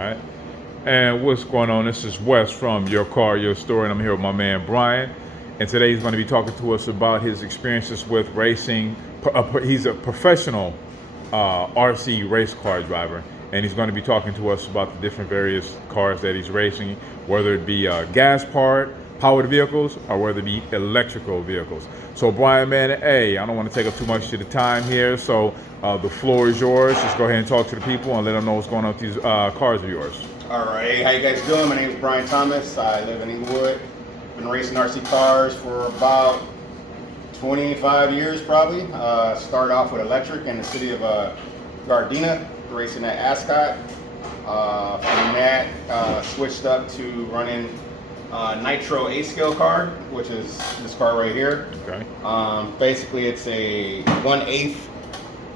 right. And what's going on? This is Wes from Your Car, Your Story, and I'm here with my man Brian. And today he's going to be talking to us about his experiences with racing. He's a professional RC race car driver, and he's going to be talking to us about the different various cars that he's racing, whether it be powered vehicles, or whether it be electrical vehicles. So Brian, man, hey, I don't want to take up too much of the time here, so the floor is yours. Just go ahead and talk to the people and let them know what's going on with these cars of yours. All right, hey, how you guys doing? My name is Brian Thomas. I live in Inglewood. Been racing RC cars for about 25 years probably. Started off with electric in the city of Gardena, racing at Ascot. From that, switched up to running Nitro A-scale car, which is this car right here. Okay. Basically, it's a 1/8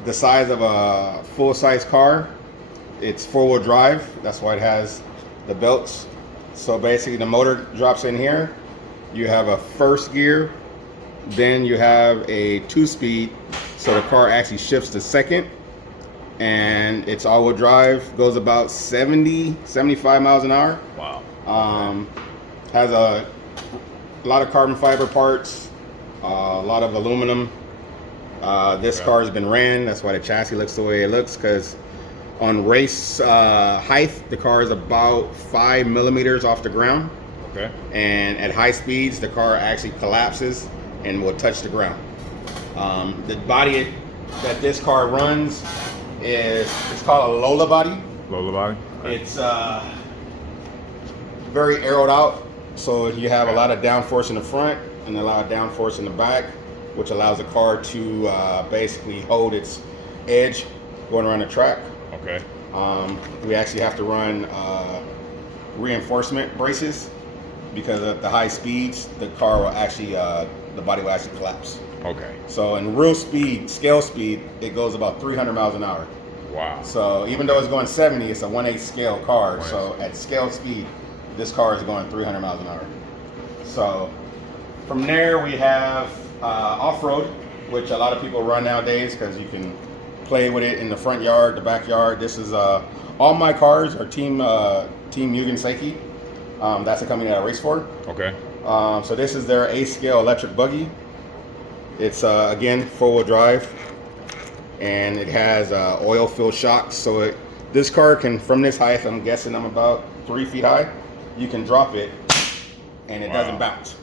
the size of a full-size car. It's four-wheel drive. That's why it has the belts. So basically, the motor drops in here. You have a first gear, then you have a 2-speed. So the car actually shifts to second, and it's all-wheel drive. Goes about 75 miles an hour. Wow. Has a lot of carbon fiber parts, a lot of aluminum. This car has been ran. That's why the chassis looks the way it looks, because on race height, the car is about 5 millimeters off the ground. Okay. And at high speeds, the car actually collapses and will touch the ground. The body that this car runs it's called a Lola body. Lola body? Okay. It's very aeroed out, so you have a lot of downforce in the front and a lot of downforce in the back, which allows the car to basically hold its edge going around the track. Okay. We actually have to run reinforcement braces, because at the high speeds, the car will actually, the body will actually collapse. Okay. So in real speed, scale speed, it goes about 300 miles an hour. Wow. So even though it's going 70, it's a 1/8 scale car. Nice. So at scale speed, this car is going 300 miles an hour. So from there, we have off-road, which a lot of people run nowadays because you can play with it in the front yard, the backyard. This is all my cars are Team Mugen Seiki. That's the company that I race for. Okay. So this is their A-scale electric buggy. It's again 4-wheel drive, and it has oil-filled shocks. So this car can, from this height, I'm guessing I'm about 3 feet high, you can drop it and it doesn't bounce.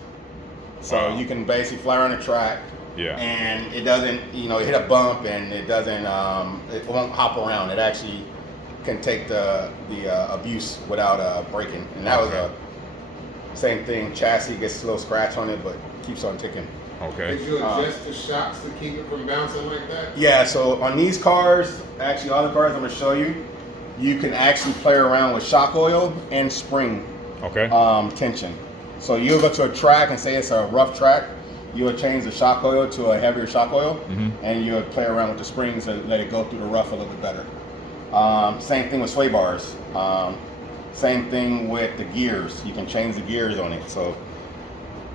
So you can basically fly around the track. Yeah. And it doesn't, hit a bump and it doesn't, it won't hop around. It actually can take the abuse without breaking. And that was a same thing. Chassis gets a little scratch on it, but keeps on ticking. Okay. Did you adjust the shocks to keep it from bouncing like that? Yeah. So on these cars, actually all the cars I'm going to show you, you can actually play around with shock oil and spring tension. So you'll go to a track and say it's a rough track. You would change the shock oil to a heavier shock oil, and you would play around with the springs and let it go through the rough a little bit better. Same thing with sway bars. Same thing with the gears. You can change the gears on it. So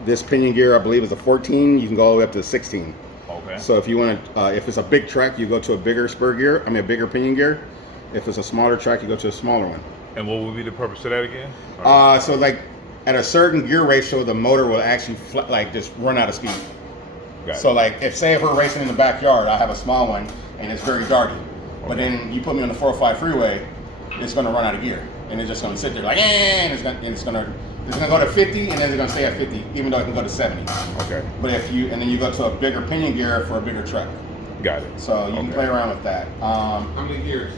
this pinion gear, I believe, is a 14. You can go all the way up to 16. Okay. So if you want to, if it's a big track, you go to a bigger a bigger pinion gear. If it's a smaller track, you go to a smaller one. And what would be the purpose of that again? So like at a certain gear ratio, the motor will actually just run out of speed. So like if we're racing in the backyard, I have a small one and it's very darty. But then you put me on the 405 freeway, it's going to run out of gear, and it's just going to sit there like, and it's going to go to 50, and then it's going to stay at 50, even though it can go to 70. Okay. But then you go to a bigger pinion gear for a bigger truck. Got it. So you can play around with that. How many gears?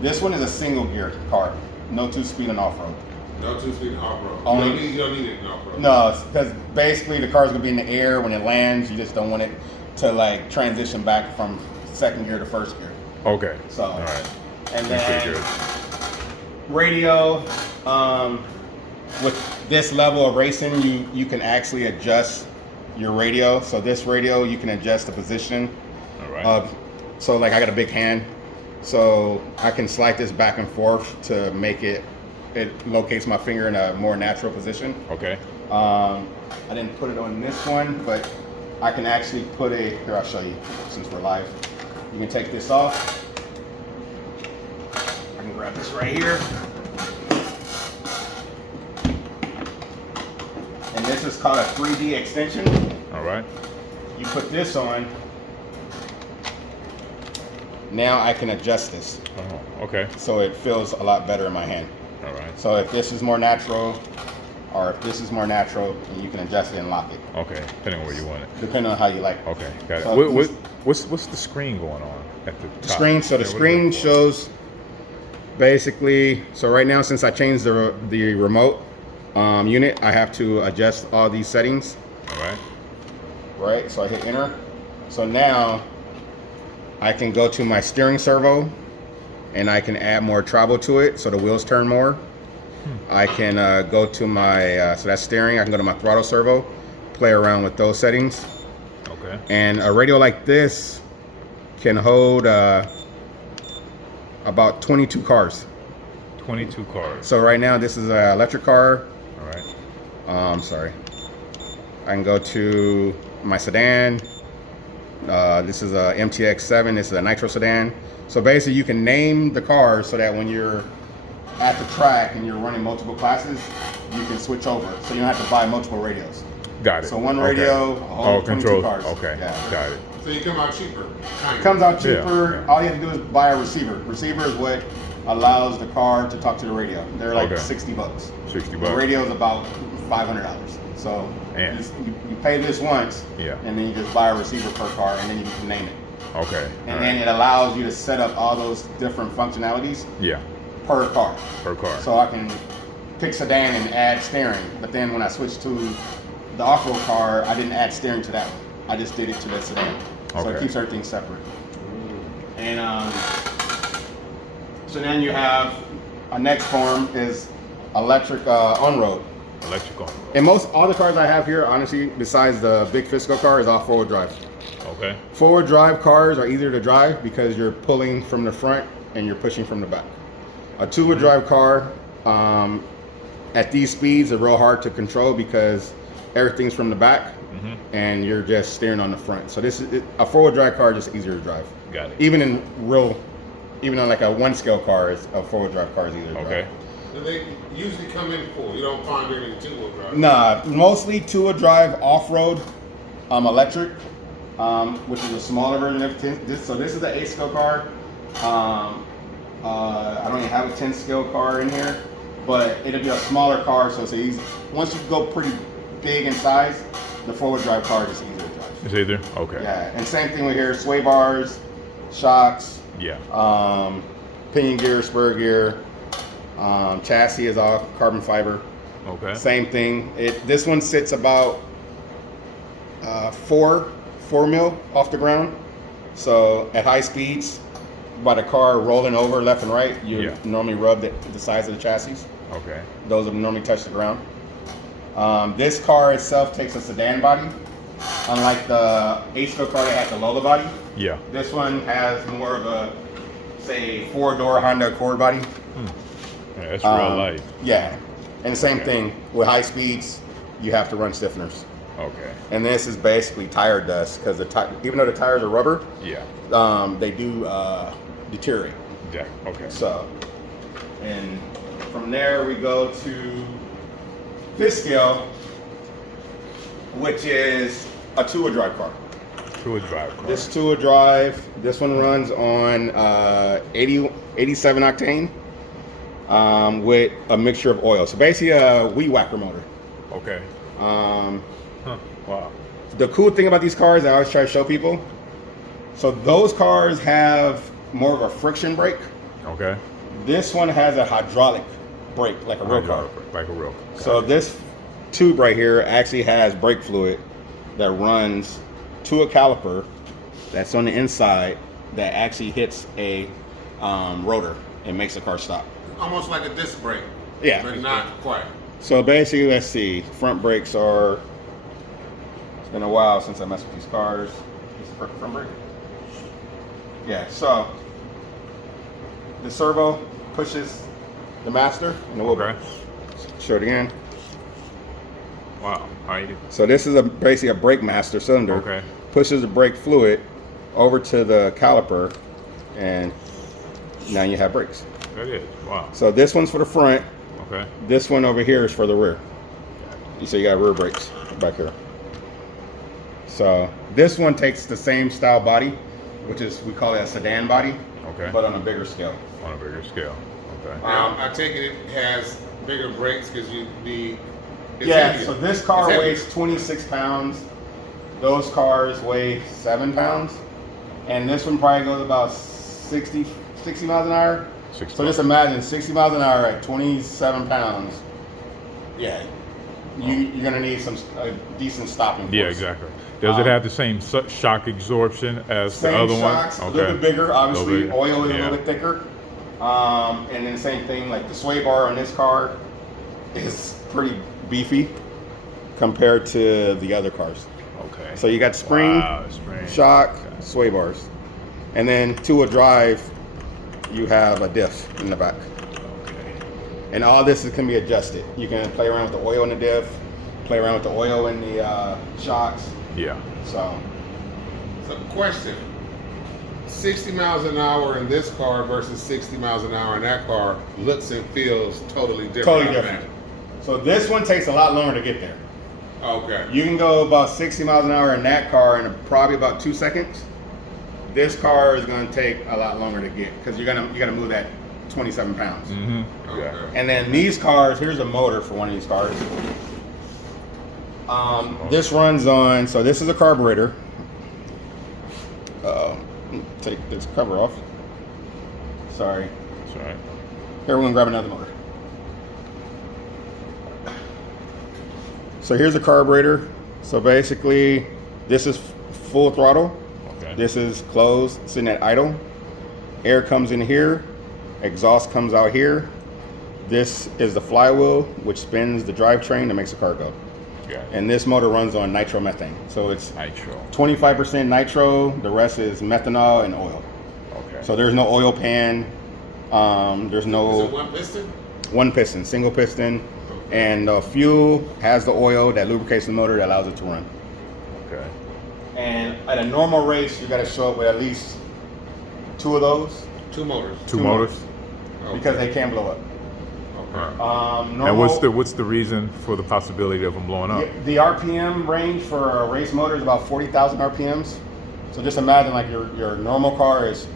This one is a single gear car, no 2-speed and off-road. No 2-speed and off-road. You don't need it in off-road. No, because basically the car's going to be in the air when it lands. You just don't want it to like transition back from second gear to first gear. Okay. So, all right. And That's then pretty good. Radio, with this level of racing, you can actually adjust your radio. So this radio, you can adjust the position. All right. So like I got a big hand, so I can slide this back and forth to make it locates my finger in a more natural position. Okay. I didn't put it on this one, but I can actually put here, I'll show you since we're live. You can take this off. I can grab this right here. called a 3D extension. All right. You put this on. Now I can adjust this. Oh, okay. So it feels a lot better in my hand. All right. So if this is more natural, or if this is more natural, then you can adjust it and lock it. Okay, depending on where you want it. Depending on how you like it. Okay, got it. So What's the screen going on at the top? Screen. So the screen shows basically. So right now, since I changed the remote unit, I have to adjust all these settings. All right. Right. So I hit enter. So now I can go to my steering servo, and I can add more travel to it, so the wheels turn more. I can go to my so that's steering. I can go to my throttle servo, play around with those settings. Okay. And a radio like this can hold about 22 cars. 22 cars. So right now this is an electric car. All right. Sorry. I can go to my sedan. This is a MTX7. This is a Nitro sedan. So basically you can name the cars so that when you're at the track and you're running multiple classes, you can switch over. So you don't have to buy multiple radios. Got it. So one radio, all 22 cars. Okay, Yeah. got it. So you come out cheaper. It comes out cheaper. Yeah. All you have to do is buy a receiver. Receiver is what allows the car to talk to the radio. They're like Okay. $60. 60 The bucks. radio is about $500. So Man. you pay this once, Yeah. and then you just buy a receiver per car, and then you can name it. Okay. And all then right. it allows you to set up all those different functionalities Yeah, per car. per car. So I can pick sedan and add steering, but then when I switched to the off-road car, I didn't add steering to that one. I just did it to the sedan. So it Okay. keeps everything separate. And so then you have a next form is electric on-road. Electrical. And all the cars I have here, honestly, besides the big Fisco car, is all forward drive. Okay. Forward drive cars are easier to drive because you're pulling from the front and you're pushing from the back. A two-wheel drive car at these speeds are real hard to control because everything's from the back and you're just steering on the front. So a four-wheel drive car is just easier to drive. Got it. Even on like a one-scale car, a four-wheel drive car is easier to drive. Okay. So they usually come in full. You don't find any two-wheel drive. Nah, mostly two-wheel drive off-road electric, which is a smaller version of this. So this is an 8-scale car. I don't even have a 10-scale car in here, but it'll be a smaller car, so it's easy. Once you go pretty big in size, the four-wheel drive car is easier to drive. It's either? Okay. Yeah, and same thing with here, sway bars, shocks, Yeah. pinion gear, spur gear, chassis is all carbon fiber. Okay. Same thing. This one sits about 4 mil off the ground. So at high speeds, by the car rolling over left and right, you normally rub the sides of the chassis. Okay. Those will normally touch the ground. This car itself takes a sedan body. Unlike the 8-scale car that had the Lola body, Yeah. this one has more of a, say, 4-door Honda Accord body. Yeah, that's real light. Yeah. And the same thing with high speeds, you have to run stiffeners. Okay. And this is basically tire dust because even though the tires are rubber, Yeah. they do deteriorate. Yeah. Okay. So, and from there we go to fifth scale, which is a two-wheel drive car. Two-wheel drive car. This two-wheel drive, this one runs on 87 octane with a mixture of oil. So basically a weed whacker motor. Okay. Wow. The cool thing about these cars, I always try to show people, so those cars have more of a friction brake. Okay. This one has a hydraulic brake, like a real car. Like a real. So this tube right here actually has brake fluid that runs to a caliper that's on the inside that actually hits a rotor and makes the car stop. Almost like a disc brake. Yeah. But not quite. So basically, let's see, front brakes are, it's been a while since I messed with these cars. This is front brake. Yeah, so the servo pushes the master and the wheel brake. Show it again. Wow. How you? So this is basically a brake master cylinder. Okay. Pushes the brake fluid over to the caliper, and now you have brakes. That is. Wow. So this one's for the front. Okay. This one over here is for the rear. So you got rear brakes back here. So this one takes the same style body, which is, we call it a sedan body, Okay. but on a bigger scale. On a bigger scale. Okay. Now, I take it has bigger brakes because it's yeah, heavier. so this car It's weighs 26 pounds. Those cars weigh 7 pounds. And this one probably goes about 60 miles an hour. So just imagine 60 miles an hour at 27 pounds. Yeah, you're gonna need a decent stopping force. Yeah, exactly. Does it have the same shock absorption as the other shocks, one? A little bit bigger, obviously. Bigger. Oil is a little bit thicker. And then the same thing, like the sway bar on this car is pretty beefy compared to the other cars. Okay. So you got spring, shock, sway bars. And then two-wheel drive, you have a diff in the back. Okay. And all this can be adjusted. You can play around with the oil in the diff, play around with the oil in the shocks. Yeah. So question. 60 miles an hour in this car versus 60 miles an hour in that car looks and feels totally different. totally different. So this one takes a lot longer to get there. Okay. You can go about 60 miles an hour in that car in probably about 2 seconds. This car is going to take a lot longer to get because you got to move that 27 pounds. Mm-hmm. Okay. And then these cars, here's a motor for one of these cars. This runs on, so this is a carburetor. Take this cover off. Sorry. That's all right. Here, we're going to grab another motor. So here's a carburetor. So basically, this is full throttle. Okay. This is closed, sitting at idle. Air comes in here. Exhaust comes out here. This is the flywheel, which spins the drivetrain that makes the car go. Yeah. And this motor runs on nitromethane. So it's Nitro. 25% nitro. The rest is methanol and oil. Okay. So there's no oil pan. There's no... Is it one piston? One piston, single piston. And the fuel has the oil that lubricates the motor that allows it to run. Okay. And at a normal race, you got to show up with at least 2 of those. Two motors. Two motors. Okay. Because they can blow up. Okay. And what's the reason for the possibility of them blowing up? The RPM range for a race motor is about 40,000 RPMs. So just imagine like your normal car is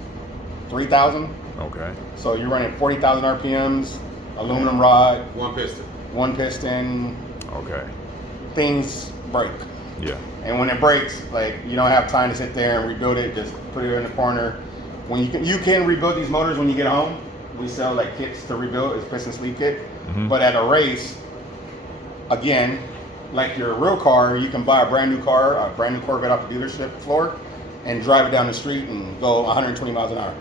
3,000. Okay. So you're running 40,000 RPMs, aluminum rod, One piston. Okay. Things break. Yeah. And when it breaks, like you don't have time to sit there and rebuild it. Just put it in the corner. When you can rebuild these motors when you get home. We sell like kits to rebuild. It's piston sleeve kit. Mm-hmm. But at a race, again, like your real car, you can buy a brand new car, a brand new Corvette off the dealership floor, and drive it down the street and go 120 miles an hour.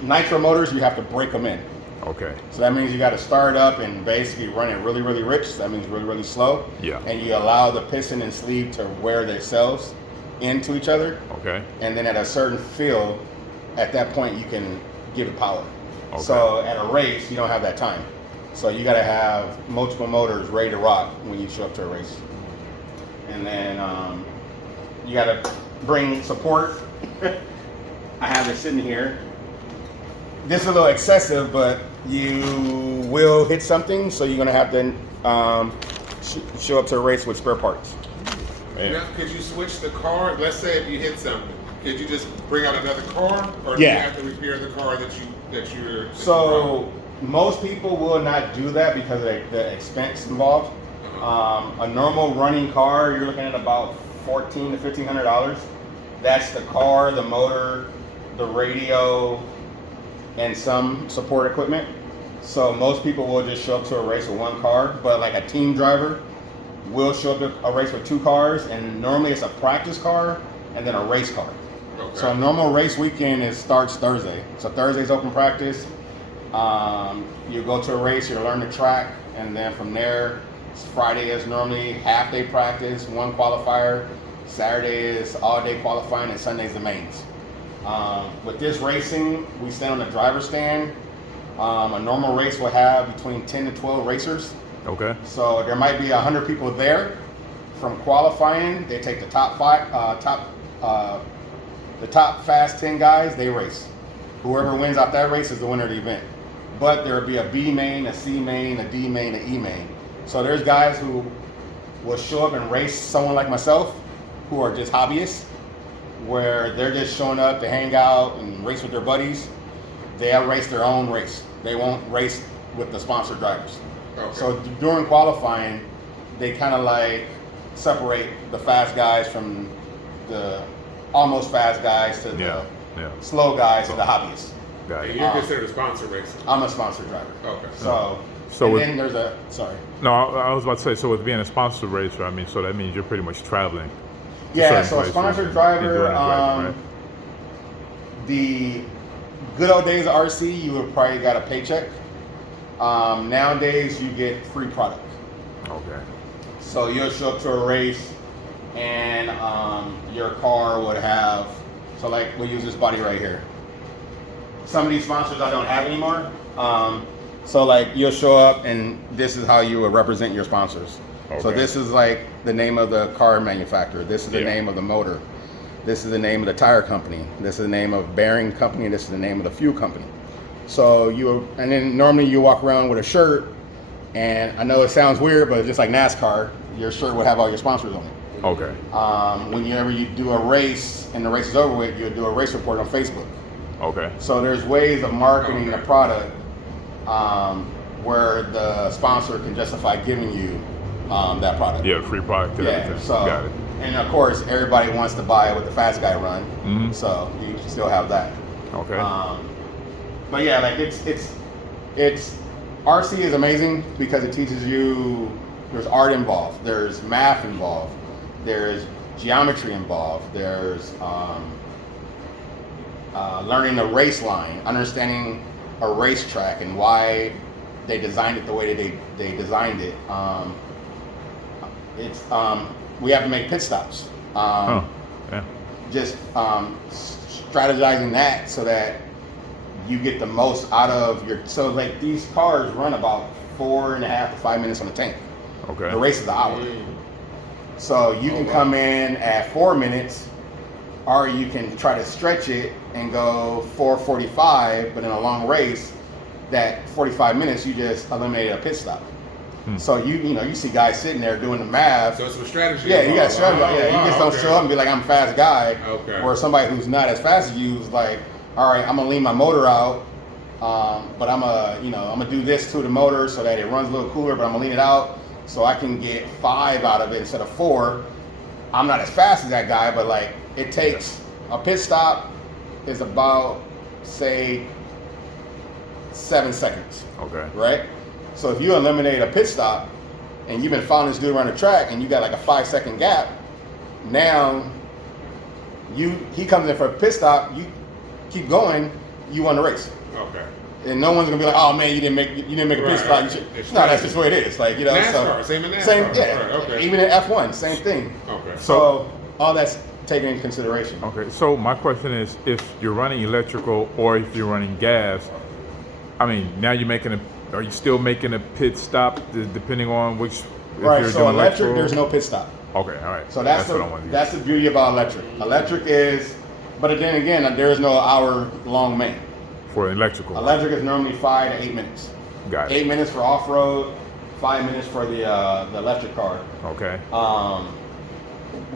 Nitro motors, you have to break them in. Okay. So that means you got to start up and basically run it really, really rich. So that means really, really slow. Yeah. And you allow the piston and sleeve to wear themselves into each other. Okay. And then at a certain field, at that point, you can give it power. Okay. So at a race, you don't have that time. So you got to have multiple motors ready to rock when you show up to a race. And then you got to bring support. I have it sitting here. This is a little excessive, but you will hit something, so you're gonna have to show up to a race with spare parts. Man. Now, could you switch the car? Let's say if you hit something, could you just bring out another car, or do you have to repair the car that you're? So most people will not do that because of the expense involved. A normal running car, you're looking at about $1,400 to $1,500. That's the car, the motor, the radio, and some support equipment. So most people will just show up to a race with one car, but like a team driver will show up to a race with 2 cars, and normally it's a practice car and then a race car. Okay. So a normal race weekend starts Thursday. So Thursday's open practice. You go to a race, you learn the track, and then from there, Friday is normally half-day practice, 1 qualifier. Saturday is all-day qualifying, and Sunday's the mains. With this racing, we stand on the driver's stand. A normal race will have between 10 to 12 racers. Okay. So there might be 100 people there. From qualifying, they take the top fast 10 guys, they race. Whoever wins out that race is the winner of the event. But there will be a B main, a C main, a D main, an E main. So there's guys who will show up and race someone like myself, who are just hobbyists, where they're just showing up to hang out and race with their buddies. They'll race their own race. They won't race with the sponsored drivers. Okay. So during qualifying, they kind of like separate the fast guys from the almost fast guys to the slow guys to the hobbyists. Got it. And you're considered a sponsor racer. I'm a sponsored driver. Okay. So then there's a, sorry. No, I was about to say, so with being a sponsored racer, I mean, so that means you're pretty much traveling. Yeah, so a sponsored driver, right? the good old days of RC, you would probably got a paycheck. Nowadays, you get free product. Okay. So you'll show up to a race, and your car would have, so like we'll use this body right here. Some of these sponsors I don't have anymore. So like you'll show up, and this is how you would represent your sponsors. Okay. So this is like the name of the car manufacturer. This is the name of the motor. This is the name of the tire company. This is the name of bearing company. This is the name of the fuel company. So and then normally you walk around with a shirt, and I know it sounds weird, but just like NASCAR, your shirt would have all your sponsors on it. Okay. Whenever you do a race and the race is over with, you'll do a race report on Facebook. Okay. So there's ways of marketing the product where the sponsor can justify giving you that product. Yeah, free product. Yeah, so, got it. And of course, everybody wants to buy what the fast guy run, so you still have that. Okay. But yeah, like it's RC is amazing because it teaches you, there's art involved, there's math involved, there's geometry involved, there's learning the race line, understanding a racetrack and why they designed it the way that they designed it. We have to make pit stops. Just strategizing that so that you get the most out of your. So like these cars run about 4.5 to 5 minutes on the tank. Okay. The race is an hour. So you can come in at 4 minutes, or you can try to stretch it and go 4:45. But in a long race, that 45 minutes you just eliminated a pit stop. So you see guys sitting there doing the math. So it's a strategy. Yeah, you got strategy. You just don't show up and be like, I'm a fast guy. Okay. Or somebody who's not as fast as you is like, all right, I'm gonna lean my motor out, but I'm gonna do this to the motor so that it runs a little cooler, but I'm gonna lean it out so I can get 5 out of it instead of 4. I'm not as fast as that guy, but like it takes a pit stop is about say 7 seconds. Okay. Right? So if you eliminate a pit stop and you've been following this dude around the track and you got like a 5-second gap, now he comes in for a pit stop, you keep going, you won the race. Okay. And no one's gonna be like, oh man, you didn't make a pit stop. No, that's just the way it is. Like NASCAR, same in NASCAR. Okay. Even in F1, same thing. Okay. So all that's taken into consideration. Okay. So my question is, if you're running electrical or if you're running gas, I mean, now are you still making a pit stop depending on which? Right. So electric, there's no pit stop. Okay. All right. So that's the beauty about electric. Electric is, but then again, there is no hour-long main. For electrical. Electric is normally 5 to 8 minutes. Got it. 8 minutes for off-road, 5 minutes for the electric car. Okay.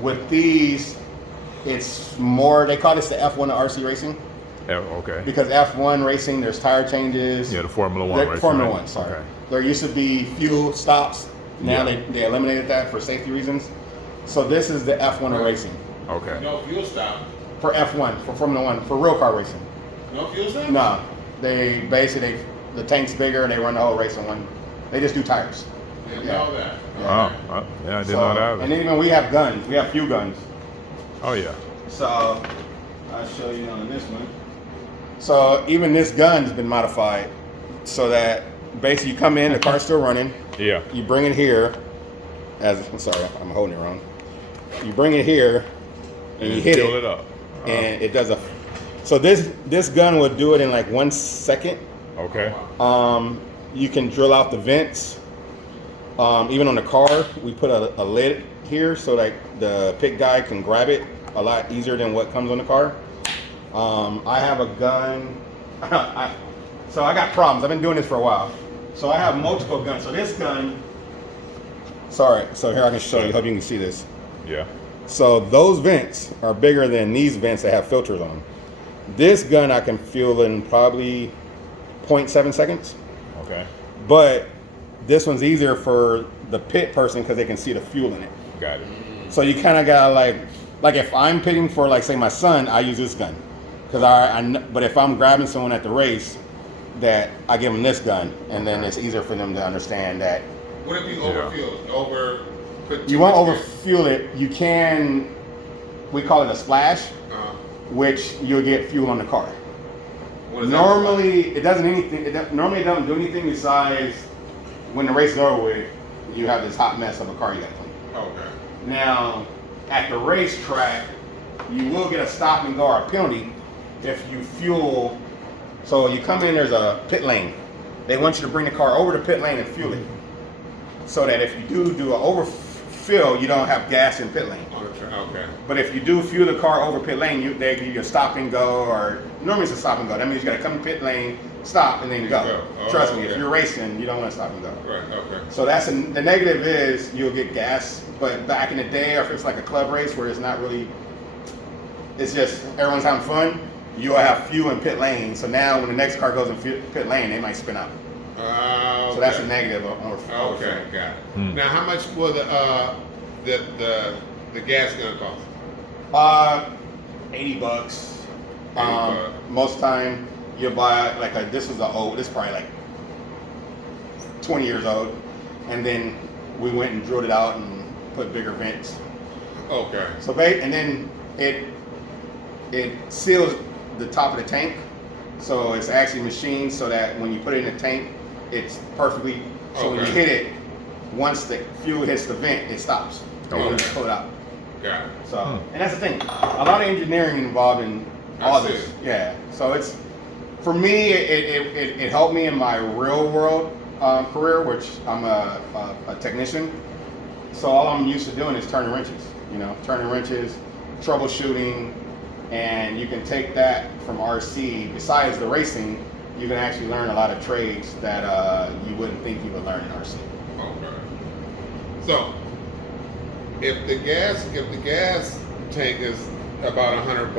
With these, it's more, they call this the F1 to RC racing. Okay. Because F1 racing, there's tire changes. Yeah, the Formula One racing. Formula One, sorry. Okay. There used to be fuel stops. Now they eliminated that for safety reasons. So this is the F1 racing. Okay. No fuel stop. For F1, for Formula One, for real car racing. No fuel stop? No. They basically, the tank's bigger and they run the whole race in one. They just do tires. Didn't know that. Yeah. Oh, yeah, I didn't know that either. And even we have guns. We have fuel guns. Oh, yeah. So I'll show you on this one. So even this gun's been modified so that basically you come in, the car's still running. Yeah. You bring it here. I'm sorry, I'm holding it wrong. You bring it here and you hit it up. And it does so this gun would do it in like 1 second. Okay. You can drill out the vents. Even on the car, we put a lid here so like the pit guy can grab it a lot easier than what comes on the car. I have a gun. So I got problems. I've been doing this for a while. So I have multiple guns. So this gun, Sorry, so here I can show you. Hope you can see this. Yeah. So those vents are bigger than these vents that have filters on them. This gun I can fuel in probably 0.7 seconds. Okay. But this one's easier for the pit person because they can see the fuel in it. Got it. So you kind of gotta like if I'm pitting for like say my son, I use this gun because but if I'm grabbing someone at the race, that I give them this gun, and then it's easier for them to understand that. What if you overfuel? You won't overfuel it. You can. We call it a splash, which you'll get fuel on the car. Normally, it doesn't anything. Normally, it doesn't do anything besides when the race is over with. You have this hot mess of a car you got to clean. Okay. Now, at the racetrack, you will get a stop and go or a penalty if you fuel. So you come in, there's a pit lane. They want you to bring the car over to pit lane and fuel it, so that if you do an overfill, you don't have gas in pit lane. Okay. But if you do fuel the car over pit lane, they give you a stop and go, or normally it's a stop and go. That means you got to come to pit lane, stop, and then go. Trust me, if you're racing, you don't want to stop and go. Right. Okay. So that's the negative is you'll get gas. But back in the day, or if it's like a club race where it's not really, it's just everyone's having fun. You'll have fuel in pit lane. So now when the next car goes in pit lane, they might spin out. Okay. So that's a negative. Okay, got it. Now, how much will the gas gonna cost? $80. Most time you'll buy like this is this is probably like 20 years old, and then we went and drilled it out and put bigger vents. Okay. So and then it seals the top of the tank, so it's actually machined so that when you put it in the tank, it's perfectly. So when you hit it, once the fuel hits the vent, it stops. And you just pull it out. Got it. So, and that's the thing. A lot of engineering involved in all this. Yeah. So it's for me, it helped me in my real world career, which I'm a technician. So all I'm used to doing is turning wrenches. Turning wrenches, troubleshooting. And you can take that from RC. Besides the racing, you can actually learn a lot of trades that you wouldn't think you would learn in RC. Okay. So, if the gas tank is about $100,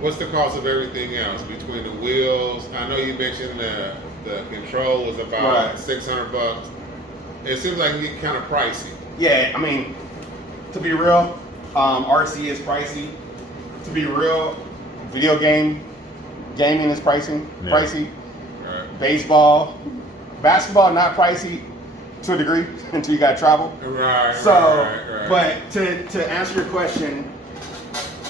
what's the cost of everything else between the wheels? I know you mentioned the control was about $600. It seems like it get kind of pricey. Yeah, I mean, to be real. RC is pricey. To be real, gaming is pricey. Right. Baseball, basketball not pricey to a degree until you got to travel. Right. But to answer your question,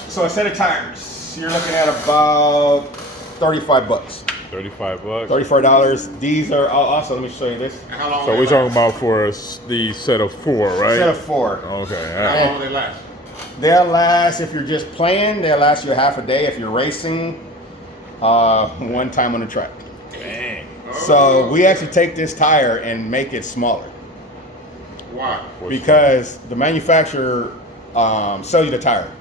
so a set of tires, you're looking at about $35. $34. These are also. Let me show you this. How long? So we're talking about for the set of 4, right? Set of 4. Okay. How long do they last? They'll last, if you're just playing, they'll last you a half a day. If you're racing, one time on the track. Dang. So we actually take this tire and make it smaller. Why? Because the manufacturer sells you the tire.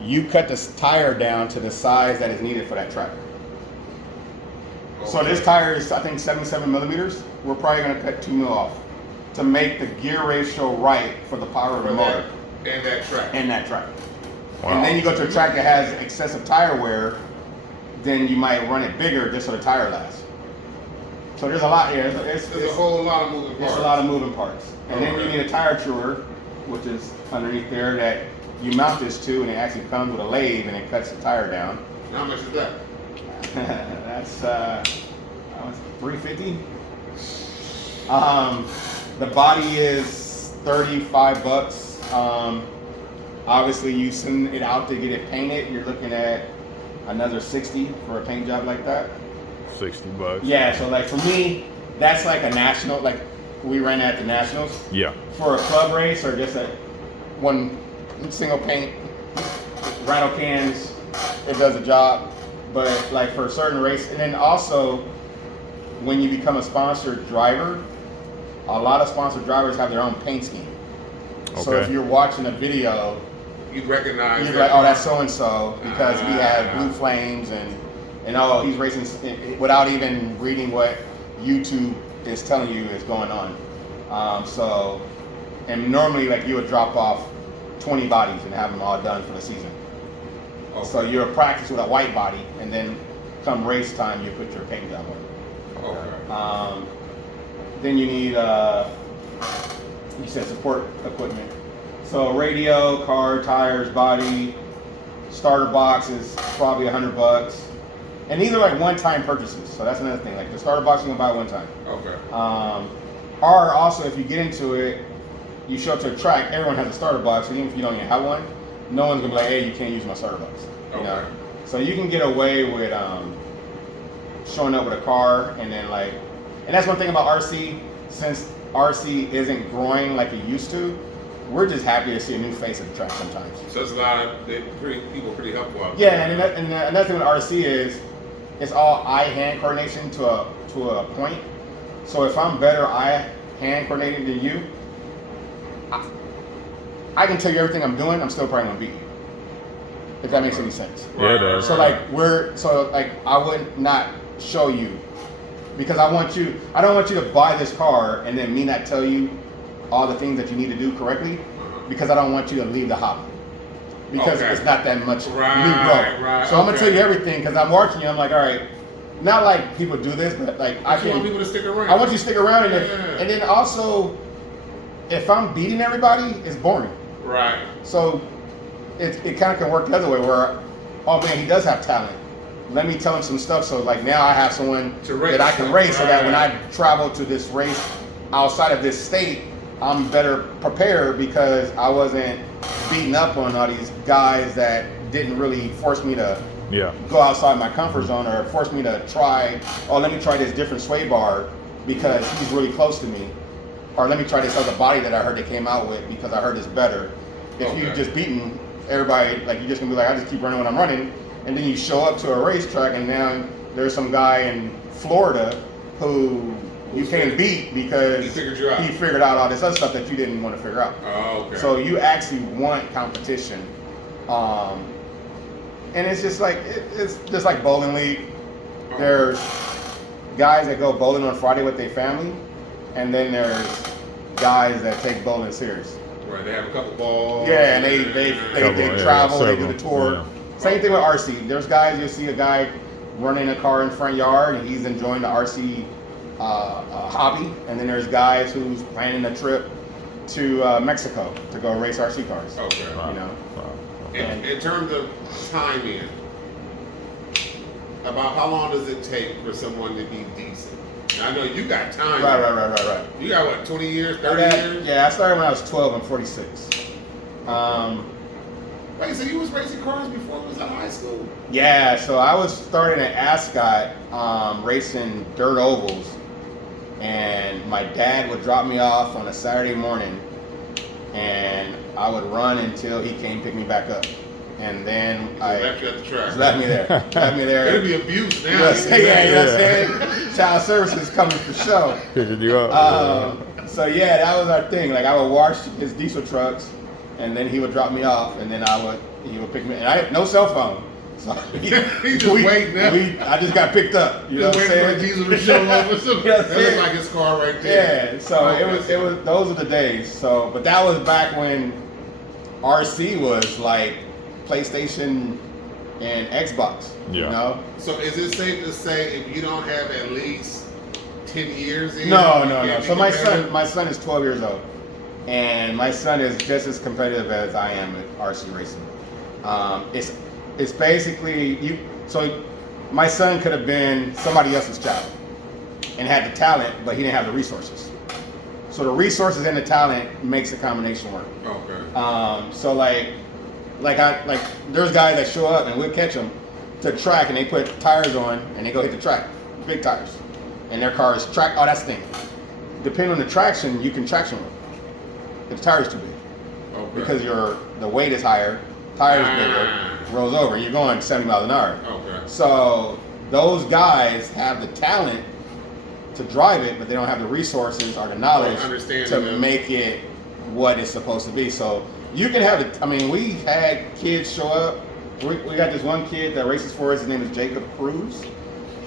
You cut this tire down to the size that is needed for that track. Okay. So this tire is, I think, 77 millimeters. We're probably going to cut 2 mil off to make the gear ratio right for the power of the motor. And that track. Wow. And then you go to a track that has excessive tire wear, then you might run it bigger just so the tire lasts. So there's a lot here. There's a whole lot of moving parts. There's a lot of moving parts. And then you need a tire truer, which is underneath there that you mount this to, and it actually comes with a lathe and it cuts the tire down. How much is that? That's $350. The body is $35. Obviously, you send it out to get it painted. You're looking at another $60 for a paint job like that. $60. Yeah. So like for me, that's like a national. Like we ran at the nationals. Yeah. For a club race or just a one single paint, rattle cans, it does the job. But like for a certain race, and then also when you become a sponsored driver, a lot of sponsored drivers have their own paint scheme. Okay. So if you're watching a video, you recognize. You're like, oh, that's so and so because he had blue flames and oh, he's racing without even reading what YouTube is telling you is going on. And normally like you would drop off 20 bodies and have them all done for the season. Okay. So you'll practice with a white body, and then come race time, you put your paint job on. Okay. Then you need, you said support equipment. So radio, car, tires, body, starter box is probably $100. And these are like one-time purchases. So that's another thing. Like the starter box you can buy one time. Okay. Or also if you get into it, you show up to a track, everyone has a starter box, and even if you don't even have one, no one's gonna be like, hey, you can't use my starter box. You know? So you can get away with showing up with a car, and then like, and that's one thing about RC, since RC isn't growing like it used to, we're just happy to see a new face at the track sometimes. So it's a lot of people pretty helpful out there. Yeah, and another thing with RC is it's all eye-hand coordination to a point. So if I'm better eye-hand coordinating than you, I can tell you everything I'm doing, I'm still probably gonna beat you. If that makes any sense. Yeah, it does. So like I would not show you because I don't want you to buy this car and then me not tell you all the things that you need to do correctly, because I don't want you to leave the hobby. Because it's not that much new growth. So I'm gonna tell you everything because I'm watching you, I'm like, all right, not like people do this, but like I want people to stick around. I want you to stick around, and then also if I'm beating everybody, it's boring. Right. So it kind of can work the other way where, oh man, he does have talent. Let me tell him some stuff. So like now I have someone that I can race, so that when I travel to this race outside of this state, I'm better prepared because I wasn't beating up on all these guys that didn't really force me to go outside my comfort zone or force me to try, oh, let me try this different sway bar because he's really close to me. Or let me try this other body that I heard they came out with because I heard it's better. If you just beating everybody, like you're just gonna be like, I just keep running when I'm running, and then you show up to a racetrack and now there's some guy in Florida who you can't beat because he figured out all this other stuff that you didn't want to figure out. Oh, okay. So you actually want competition, and it's just like it's just like bowling league. There's guys that go bowling on Friday with their family, and then there's guys that take bowling serious. Right, they have a couple balls. Yeah, and they travel, they do the tour. Yeah. Same thing with RC. There's guys, you'll see a guy running a car in front yard and he's enjoying the RC hobby. And then there's guys who's planning a trip to Mexico to go race RC cars. Okay. You know? In terms of timing, about how long does it take for someone to be decent? I know you got time. Right. You got what, 20 years, 30 years? Yeah, I started when I was 12 and 46. Wait, so you was racing cars before you was in high school? Yeah, so I was starting at Ascot racing dirt ovals, and my dad would drop me off on a Saturday morning, and I would run until he came pick me back up. And then I left you at the track. Left me there. It'd be abuse now. You know what I'm saying? Child services coming for show. Picking you up. So yeah, that was our thing. Like I would wash his diesel trucks, and then he would drop me off, and then he would pick me. And I had no cell phone. So he just waiting now. I just got picked up. You know what I'm saying? For diesel to show up or something. That looked like his car right there. Yeah. So it was. Those are the days. So, but that was back when RC was like PlayStation and Xbox. Yeah. You know? So is it safe to say if you don't have at least 10 years in? No. So my son is 12 years old, and my son is just as competitive as I am at RC racing. It's basically so my son could have been somebody else's child and had the talent, but he didn't have the resources. So the resources and the talent makes the combination work. Okay. So like there's guys that show up and we'll catch them to the track and they put tires on and they go hit the track, big tires, and their car is track. Oh, that's the thing. Depending on the traction, you can traction them. If the tire's too big, because the weight is higher, tires bigger, rolls over, and you're going 70 miles an hour. Okay. So those guys have the talent to drive it, but they don't have the resources or the knowledge to make it what it's supposed to be. So you can have it. I mean, we had kids show up. We got this one kid that races for us. His name is Jacob Cruz.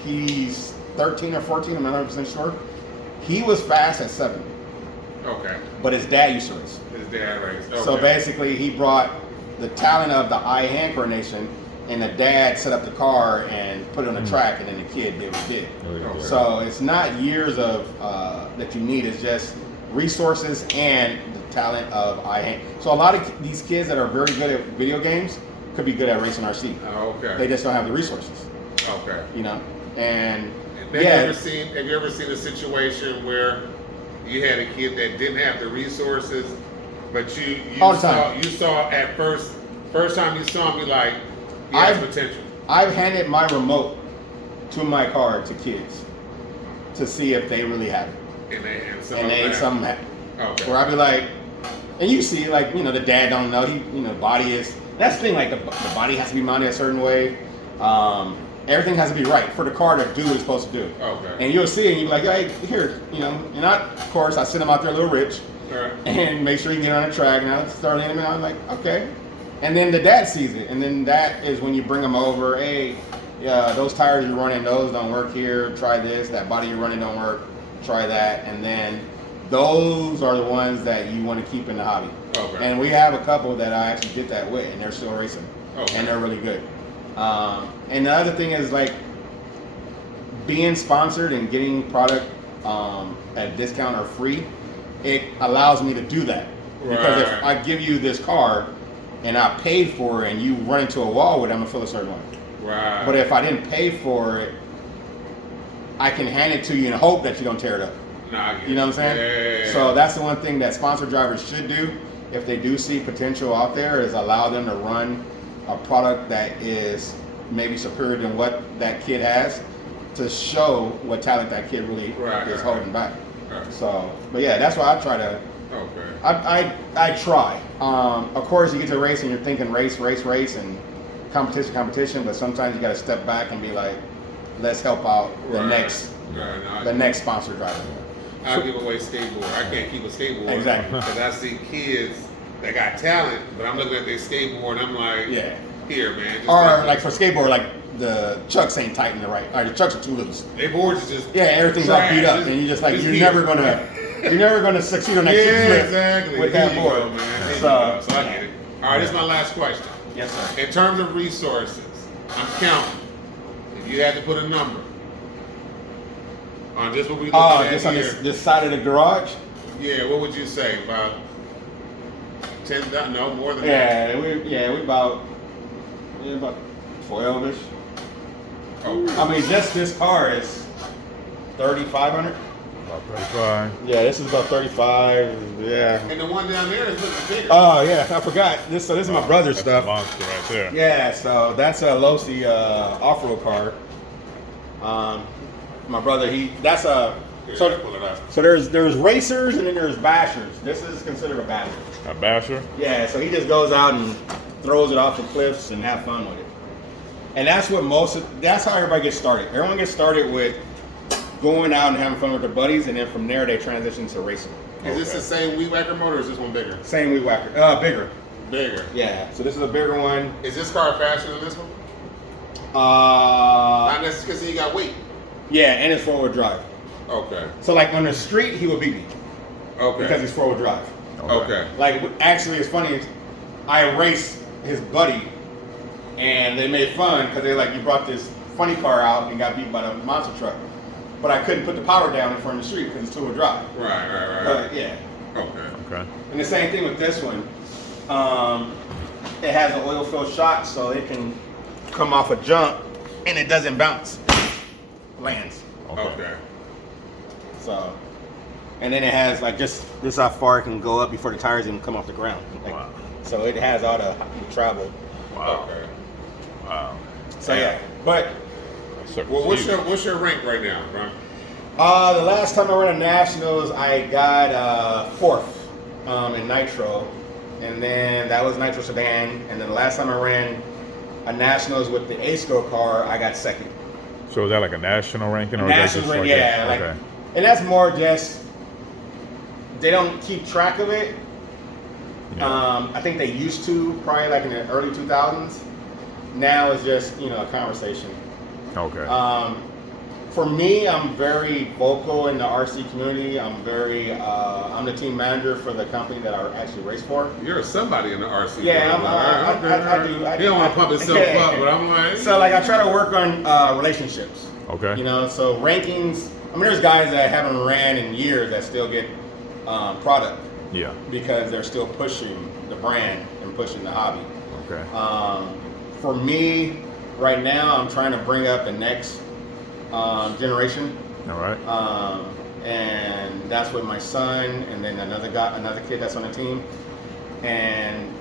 He's 13 or 14. I'm not 100% sure. He was fast at 7. Okay. But his dad used to race. His dad raced. Okay. So basically, he brought the talent of the eye-hand coordination, and the dad set up the car and put it on the track, and then the kid did what he did. Okay. So it's not years of that you need. It's just resources and the talent of eye-hand. So a lot of these kids that are very good at video games could be good at racing RC. Okay. They just don't have the resources. Okay. You know, and have you ever seen a situation where you had a kid that didn't have the resources, but you saw at first time you saw him, be like, he has potential. I've handed my remote to my car to kids to see if they really have it. And some have. Okay. Where I'd be like, and you see, like, you know, the dad don't know. Body is, that's the thing, like, the body has to be mounted a certain way. Everything has to be right for the car to do what it's supposed to do. Okay. And you'll see it, and you're like, hey, here, and of course, I send him out there a little rich. Right. And make sure you get on the track. And I start letting him in. I'm like, okay. And then the dad sees it. And then that is when you bring him over. Hey, those tires you're running, those don't work here. Try this. That body you're running don't work. Try that. And then those are the ones that you want to keep in the hobby. Okay. And we have a couple that I actually did that with, and they're still racing. Okay. And they're really good. And the other thing is, like, being sponsored and getting product at a discount or free, it allows me to do that. Because if I give you this car and I paid for it and you run into a wall with it, I'm going to feel a certain way. Right. But if I didn't pay for it, I can hand it to you and hope that you don't tear it up. You know what I'm saying? Yeah. So that's the one thing that sponsor drivers should do if they do see potential out there, is allow them to run a product that is maybe superior than what that kid has, to show what talent that kid really is holding back. Right. So, but yeah, that's why I try to. Okay. I try. Of course, you get to race and you're thinking race, and competition. But sometimes you got to step back and be like, let's help out the next sponsor driver. I'll give away skateboard. I can't keep a skateboard. Exactly. Because I see kids that got talent, but I'm looking at their skateboard and I'm like, here, man. Just or like for skateboard, like the chucks ain't tight in the right. Or the chucks are too loose. Their boards are just everything's all beat up, and you just like you're never gonna succeed on that kickflip with that board. Go, man. So I get it. All right, this is my last question. Yes, sir. In terms of resources, I'm counting. If you had to put a number on just what we looking at just here, on this side of the garage. Yeah, what would you say? About 10,000? No, more than that. We about 12-ish. Okay. I mean, just this car is 3,500. About 35. Yeah, this is about 35. Yeah. And the one down there is looking bigger. Oh yeah, I forgot. This is my brother's stuff. Monster right there. Yeah, so that's a Losi off-road car. My brother, so there's racers and then there's bashers. This is considered a basher. A basher? Yeah, so he just goes out and throws it off the cliffs and have fun with it. And that's how everybody gets started. Everyone gets started with going out and having fun with their buddies, and then from there they transition to racing. Is this the same weed whacker motor, or is this one bigger? Same weed whacker. Bigger. Bigger. Yeah. So this is a bigger one. Is this car faster than this one? Not necessarily because you got weight. Yeah, and it's 4-wheel drive. Okay. So like on the street, he would beat me. Okay. Because he's 4-wheel drive. Okay. Like, actually, it's funny. I raced his buddy, and they made fun because they're like, you brought this funny car out and got beat by the monster truck. But I couldn't put the power down in front of the street because it's 2-wheel drive. Right. Yeah. Okay. And the same thing with this one. It has an oil-filled shock, so it can come off a jump, and it doesn't bounce. Lands. Okay. So, and then it has like just this how far it can go up before the tires even come off the ground. Like, wow. So it has all the travel. Wow. Okay. Wow. So yeah, but well, what's your rank right now, Brian? The last time I ran a nationals, I got 4th in Nitro, and then that was Nitro sedan. And then the last time I ran a nationals with the ASCO car, I got 2nd. So is that like a national ranking, or national ranking? Yeah, like, okay. And that's more just they don't keep track of it. Yeah. I think they used to probably like in the early 2000s. Now it's just a conversation. Okay. For me, I'm very vocal in the RC community. I'm the team manager for the company that I actually race for. You're somebody in the RC. Yeah, I do. He don't want to pump himself up, but I'm like. So like, I try to work on relationships. Okay. You know, so rankings. I mean, there's guys that haven't ran in years that still get product. Yeah. Because they're still pushing the brand and pushing the hobby. Okay. For me, right now, I'm trying to bring up the next generation. All right. And that's with my son and then another kid that's on the team. And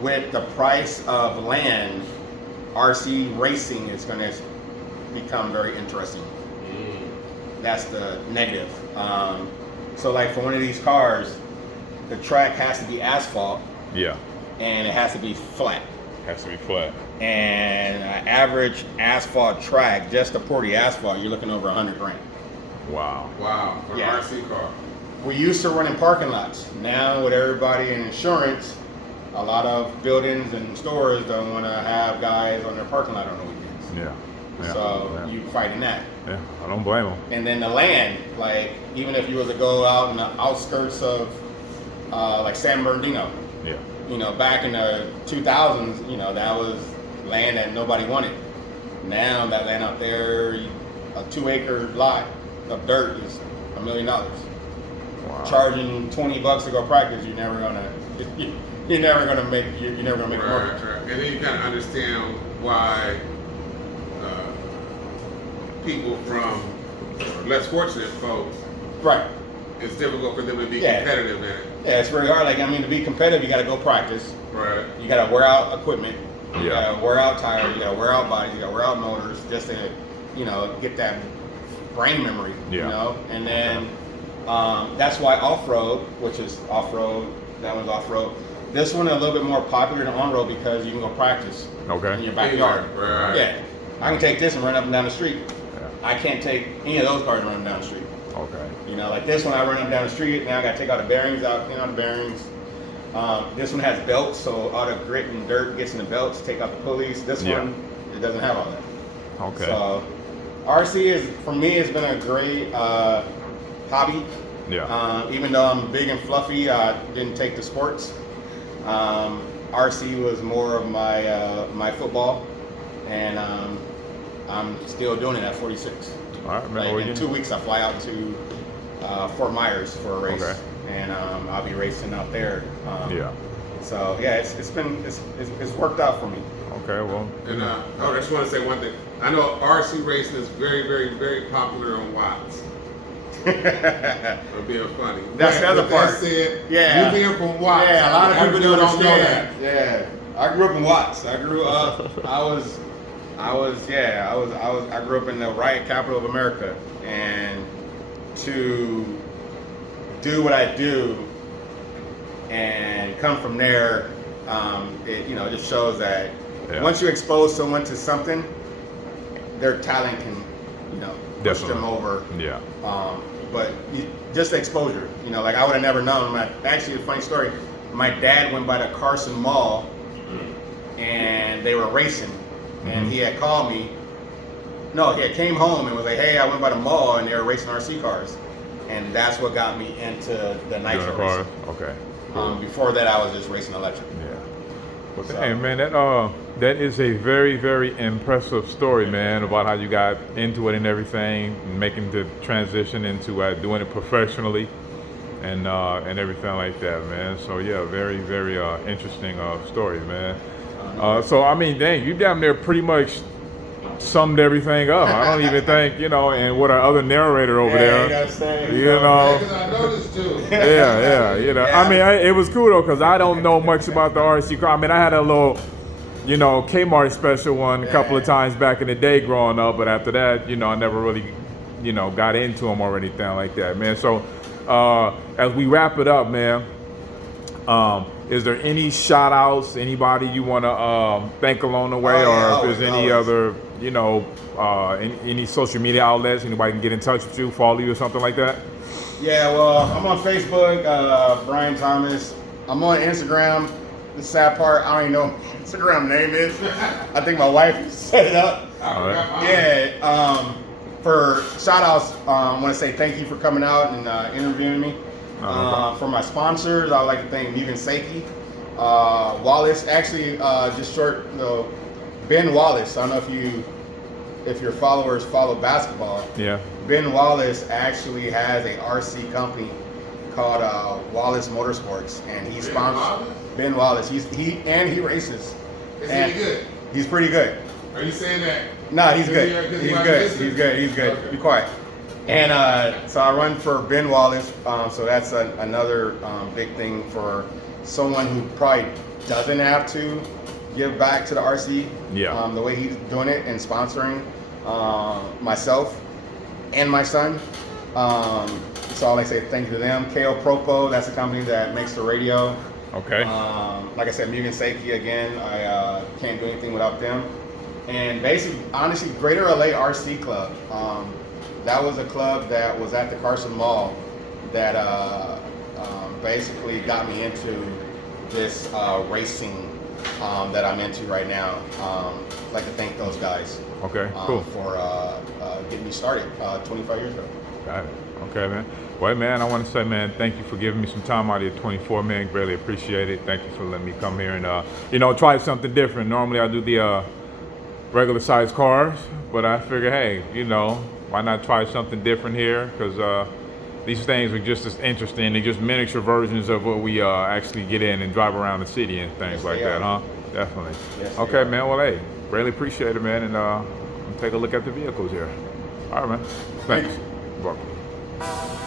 with the price of land, RC racing is going to become very interesting. That's the negative. So like for one of these cars, the track has to be asphalt. Yeah. And it has to be flat. Has to be flat. And an average asphalt track, just to pour the asphalt, you're looking over $100 grand. Wow. Wow. For an RC car. We used to run in parking lots. Now with everybody in insurance, a lot of buildings and stores don't want to have guys on their parking lot on the weekends. Yeah. So you fighting that. Yeah, I don't blame them. And then the land, like even if you were to go out in the outskirts of like San Bernardino, Yeah. you know, back in the 2000s, you know, that was land that nobody wanted. Now that land out there, a 2-acre lot of dirt is $1 million. Wow. Charging $20 to go practice, you're never gonna make it work. Right. And then you kind of understand why people from less fortunate folks, Right. it's difficult for them to be competitive in it. Yeah, it's very hard. Like, I mean, to be competitive, you got to go practice. Right. You got to wear out equipment. You Yeah. got to wear out tires. You got to wear out bodies. You got to wear out motors just to, you know, get that brain memory. Yeah. You know, and then that's why off-road, which is off-road, that one's off-road. This one is a little bit more popular than on-road because you can go practice in your backyard. Right. Yeah. I can take this and run up and down the street. Yeah. I can't take any of those cars and run them down the street. Okay. You know, like this one, I run up down the street. Now I got to take all the bearings out, clean out the bearings. This one has belts, so all the grit and dirt gets in the belts. Take out the pulleys. This one, it doesn't have all that. Okay. So, RC is for me. It's been a great hobby. Yeah. Even though I'm big and fluffy, I didn't take the sports. RC was more of my football, and I'm still doing it at 46. All right, man. Like in 2 weeks, I fly out to Fort Myers for a race, and I'll be racing out there. So yeah, it's worked out for me. Okay, well. And I just want to say one thing. I know RC racing is very, very, very popular on Watts. I'm being funny. That's the other part. Said, yeah. You being from Watts. Yeah, a lot of people don't know that. Yeah, I grew up in Watts. I grew up. I grew up in the riot capital of America, and to do what I do and come from there, it just shows that once you expose someone to something, their talent can, push them over. Yeah. But just the exposure, like I would have never known. Actually, a funny story. My dad went by the Carson Mall, and they were racing, and he had called me. No, he had came home and was like, "Hey, I went by the mall, and they were racing RC cars," and that's what got me into the Nitro racing. Okay. Before that, I was just racing electric. Yeah. Well, hey, man, that is a very, very impressive story, man, about how you got into it and everything, and making the transition into doing it professionally, and everything like that, man. So yeah, very, very interesting story, man. So I mean, dang, you damn near pretty much summed everything up. I don't even think, and what our other narrator over there, I noticed too. Yeah. I mean, it was cool though, because I don't know much about the RC car. I mean, I had a little, Kmart special one a couple of times back in the day growing up, but after that, I never really, got into them or anything like that, man. So, as we wrap it up, man, is there any shout outs, anybody you want to thank along the way, or if there's any other, any social media outlets, anybody can get in touch with you, follow you or something like that? Yeah, well, I'm on Facebook, Brian Thomas. I'm on Instagram. The sad part, I don't even know what my Instagram name is. I think my wife set it up. For shout outs, I want to say thank you for coming out and interviewing me. For my sponsors, I'd like to thank Mugen Seiki, Wallace, actually just short, Ben Wallace. I don't know if your followers follow basketball. Yeah. Ben Wallace actually has a RC company called Wallace Motorsports, and he sponsors Ben Wallace. He races. Is he good? He's pretty good. Are you saying that? No, he's good. He's good. Okay. Be quiet. And so I run for Ben Wallace. So that's another big thing for someone who probably doesn't have to give back to the RC. Yeah. The way he's doing it and sponsoring myself and my son. So I'll say thank you to them. KO Propo, that's a company that makes the radio. Okay. Like I said, Mugen Seiki again. I can't do anything without them. And basically, honestly, Greater LA RC Club. That was a club that was at the Carson Mall that basically got me into this racing that I'm into right now. I'd like to thank those guys. Okay, cool. For getting me started 25 years ago. Got it. Okay, man. Well, man, I want to say, man, thank you for giving me some time out of your 24, man. Greatly appreciate it. Thank you for letting me come here and, try something different. Normally I do the regular size cars, but I figure, hey, why not try something different here? Because these things are just as interesting. They're just miniature versions of what we actually get in and drive around the city and things like that, huh? Definitely. Yes, okay, man. Well, hey, really appreciate it, man. And take a look at the vehicles here. All right, man. Thanks. You're welcome.